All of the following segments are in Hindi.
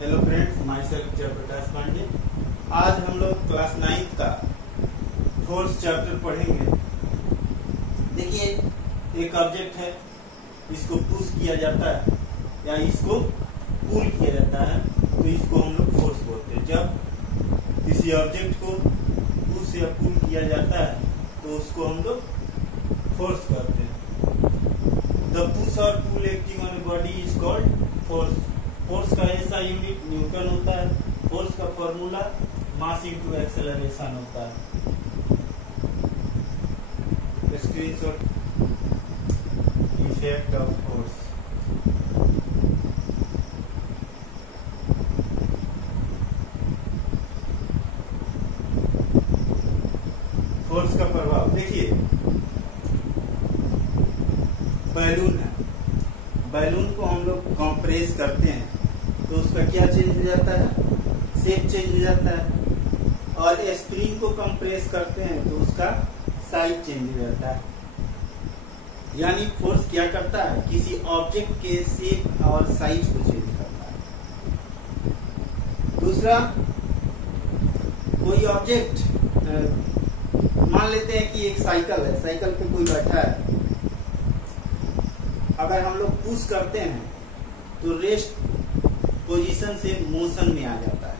Hello friends, myself Jayprakash Pandey. आज हम लोग क्लास 9th का फोर्स चैप्टर पढ़ेंगे। देखिए, एक ऑब्जेक्ट है, इसको पुश किया जाता है या इसको पुल किया जाता है, तो इसको हम लोग फोर्स बोलते हैं। जब किसी ऑब्जेक्ट को पुश या पुल किया जाता है तो उसको हम लोग फोर्स करते हैं। द पुश और pull acting on a body is called force. Force का ऐसा यूनिट न्यूटन होता है। फोर्स का फॉर्मूला मास इनटू एक्सेलरेशन होता है। Screenshot effect of force. Force का प्रभाव देखिए, बैलून है, बैलून को हम लोग कंप्रेस करते हैं तो उसका क्या चेंज हो जाता है, शेप चेंज हो जाता है। और स्प्रिंग को कंप्रेस करते हैं तो उसका साइज चेंज हो जाता है। यानी फोर्स क्या करता है, किसी ऑब्जेक्ट के शेप और साइज को चेंज करता है। दूसरा, कोई ऑब्जेक्ट मान लेते हैं कि एक साइकिल है, साइकिल पे कोई बैठा है। अगर हम लोग पुश करते हैं तो रेस्ट पोजीशन से मोशन में आ जाता है।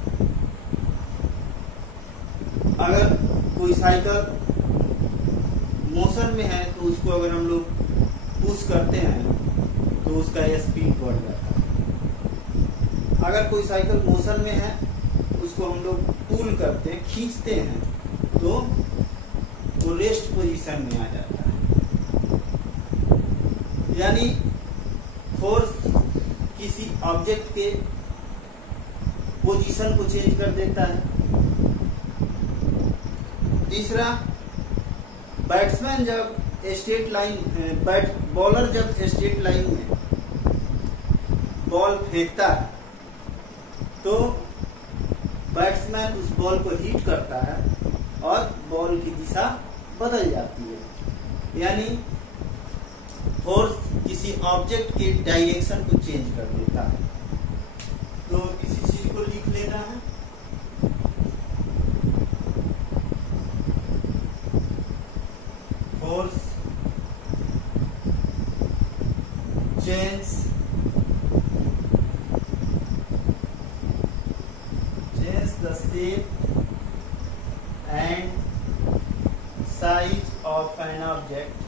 अगर कोई साइकिल मोशन में है तो उसको अगर हम लोग पुश करते हैं तो उसका स्पीड बढ़ जाता है। अगर कोई साइकिल मोशन में है उसको हम लोग पुल करते हैं, खींचते हैं, तो वो रेस्ट पोजीशन में आ जाता है। यानी फोर्स किसी ऑब्जेक्ट के पोजीशन को चेंज कर देता है। तीसरा, बैट्समैन जब स्ट्रेट लाइन बॉलर जब स्ट्रेट लाइन में बॉल फेंकता है तो बैट्समैन उस बॉल को हिट करता है और बॉल की दिशा बदल जाती है। यानी फोर्स किसी ऑब्जेक्ट के डायरेक्शन को चेंज कर देता है। तो इसी चीज को लिख लेना है। Force change the shape and size of an object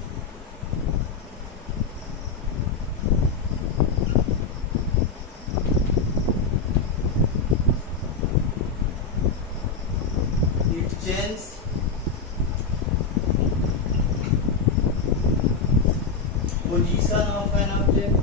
position of an object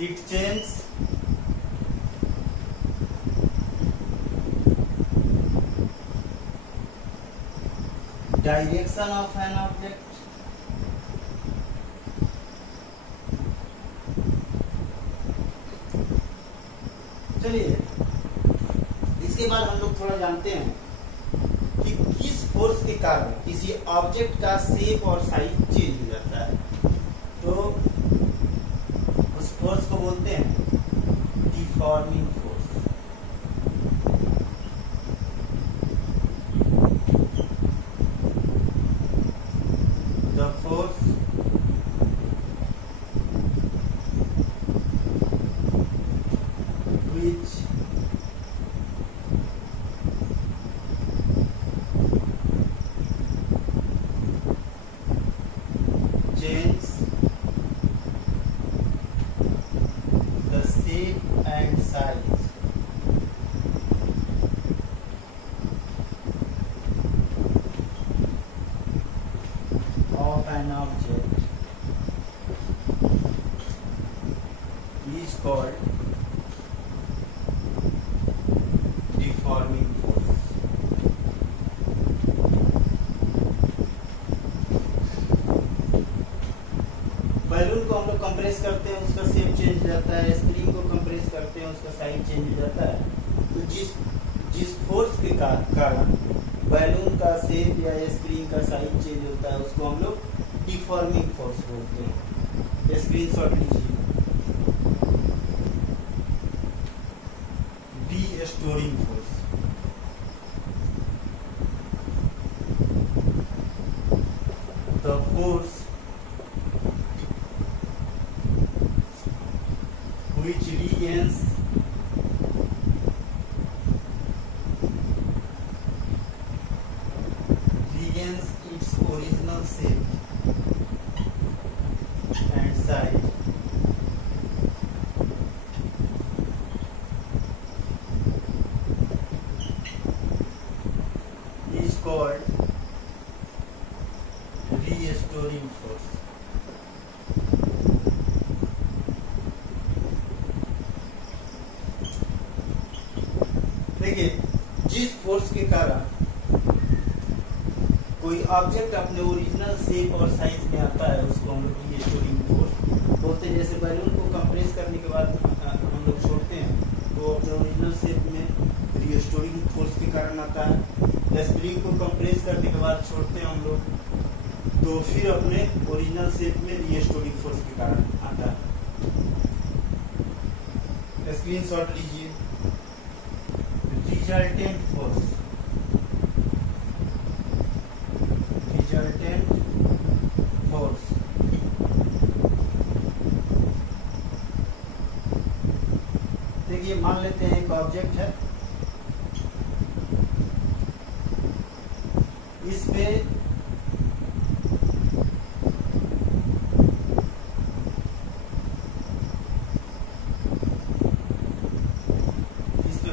it changes direction of an object चलिए, इसके बाद हम लोग थोड़ा जानते हैं कि किस फोर्स के कारण किसी ऑब्जेक्ट का शेप और साइज चेंज हो जाता है। तो उस फोर्स को बोलते हैं deforming force. The force which changes the shape and size of an object is called deforming force. Balloon को हम लोग कंप्रेस करते हैं, उसका शेप चेंज हो जाता है। स्प्रिंग को कंप्रेस करते हैं, उसका साइज चेंज चेंज हो जाता है। तो जिस फोर्स के कारण बैलून का शेप या स्क्रीन का साइज चेंज होता है उसको हम लोग डिफॉर्मिंग फोर्स बोलते हैं। स्क्रीनशॉट लीजिए। Restoring force, the force which regains its original shape and size is called restoring force. देखिए, जिस फोर्स के कारण कोई ऑब्जेक्ट अपने ओरिजिनल शेप और साइज में आता है उसको हम लोग रीस्टोरिंग फोर्स बोलते हैं। जैसे बैलून को कंप्रेस करने के बाद हम लोग छोड़ते हैं तो अपने ओरिजिनल शेप में रीस्टोरिंग फोर्स के कारण आता है। स्प्रिंग को कंप्रेस करने के बाद छोड़ते हैं हम लोग तो फिर अपने ओरिजिनल शेप में रीस्टोरिंग फोर्स के कारण आता है। स्क्रीनशॉट लीजिए। रिजल्टेंट फोर्स, देखिए मान लेते हैं एक ऑब्जेक्ट है, इस पे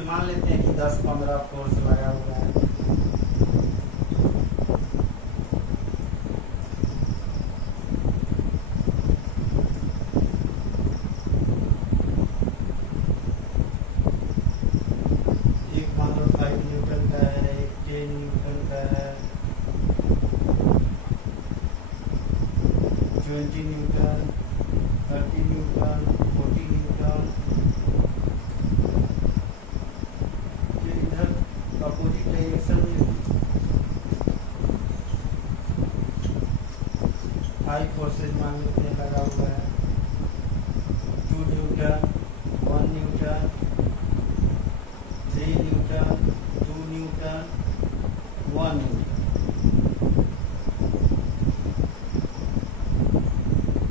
मान लेते हैं कि 10-15 फोर्स लगा हुआ है। एक मान लो 5 न्यूटन का है, एक 10 न्यूटन का है, 20 Newton, 30 Newton, 40 Newton. Opposite direction में 5 फोर्सेज मान लेते हैं लगा हुआ है। 2 Newton, 1 Newton, 3 Newton, 2 Newton, 1 Newton.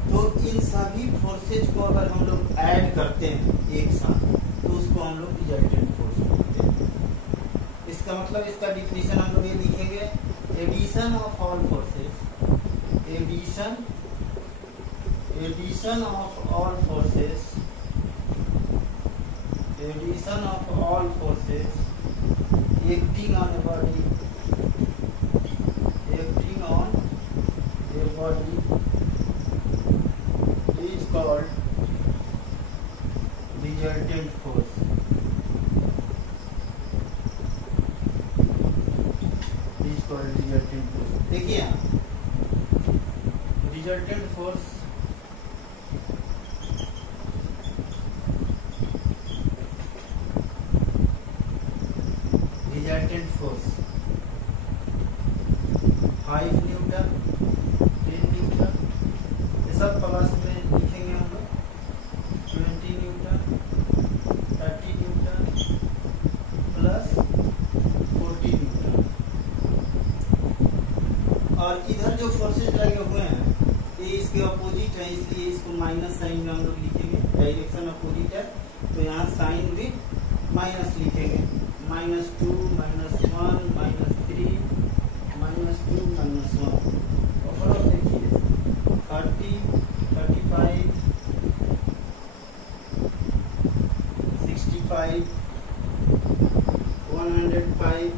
तो इन सभी फोर्सेज को अगर हम लोग ऐड करते हैं एक साथ तो उसको हम लोग रिजल्टेंट फोर्स बोलते हैं। इसका मतलब, इसका डिफिनीशन हम लोग ये लिखेंगे, addition of all forces, addition of all forces, addition of all forces acting on a body, acting on a body is called resultant force. देखिए resultant force resultant force 5 newton, 10 newton, ये सब प्लस में लिखेंगे हम लोग। 20 न्यूटन, 30 न्यूटन प्लस 40 न्यूटन। और इधर जो फोर्सेज लगे हुए हैं ये इसके अपोजिट है, इसलिए इसको माइनस साइन में हम लोग लिखेंगे। डायरेक्शन अपोजिट है तो यहाँ साइन भी माइनस लिखेंगे। -2, -1, -3, -2, -1। और देखिए 30, 35, 65, 105